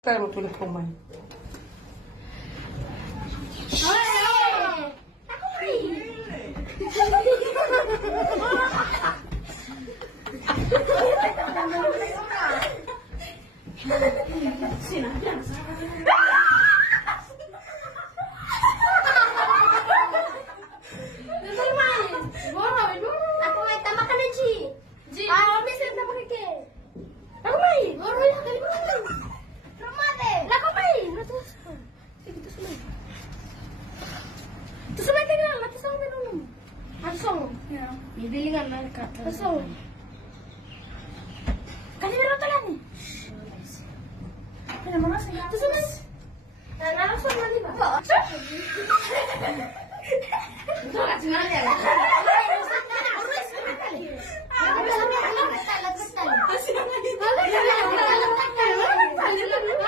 Taruh tulis kumain. Bibili nga na kata. Aso. Kanina ka lang. Kaya mo na sa gatas. Tusunod. Nanarasok na, di ba? Ito ka, sinali yan.